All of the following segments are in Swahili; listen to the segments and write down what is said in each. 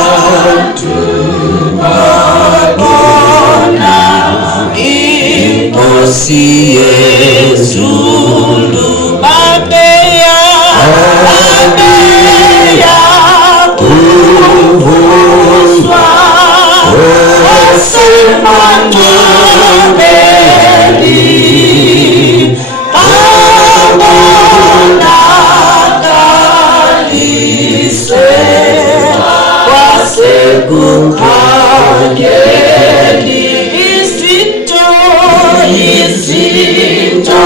abantu babona inkosi yezulu babeya kuvuswa wasemangcwabeni abonakalise wasekukhanyeni izinto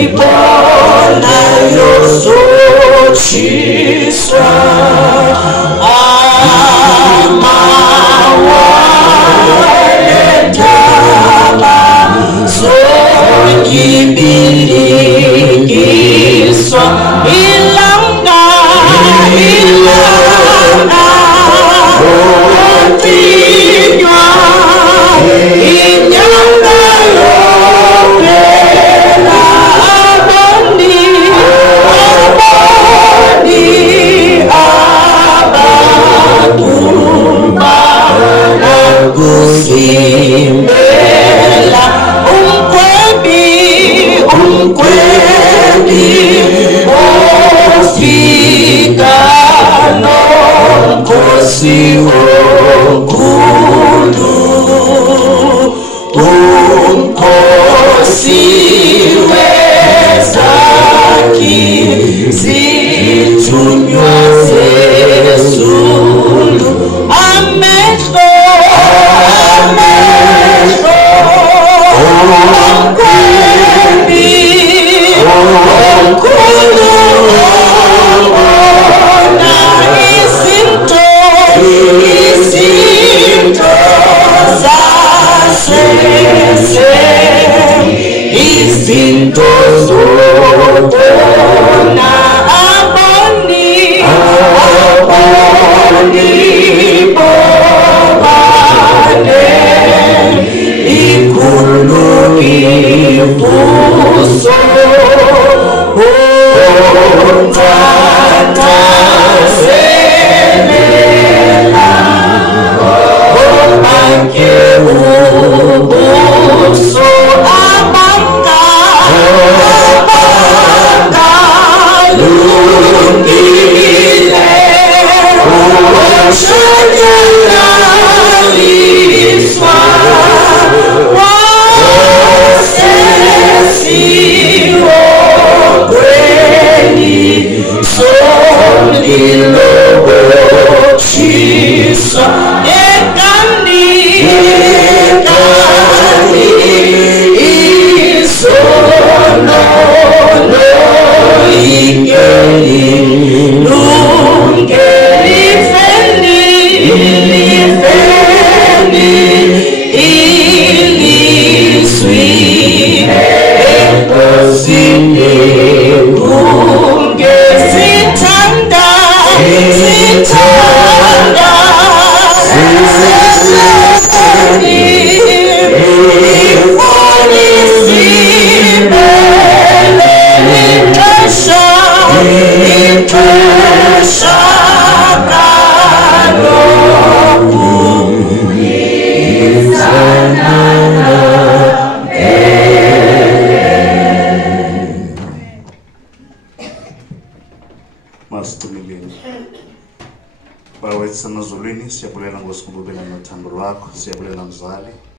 esisibona yozotshiswa amawayetaba zonyibilikiswa ilanga otinywa inyanga yophela aboni abakumba nakusimbela umkhwebi ofika nomkhosi omkhulu umkhosi wezakhi zithunywa zezulu amehlo omkhwebi omkhulu obona izinto zasese izinto zobona aboni bobane ikhulu ibuso umthathazelela obake ubuso abangalungile ushanyaliswa wasesiwogweni somlilo wokushisa ekani isono ikeli lungelifeni iliswi enkosini ungesithanda Masitumeleni. Bawethu sanozulwini siyabulela ngosikhumbulela nothando lwakho, siyabulela mzali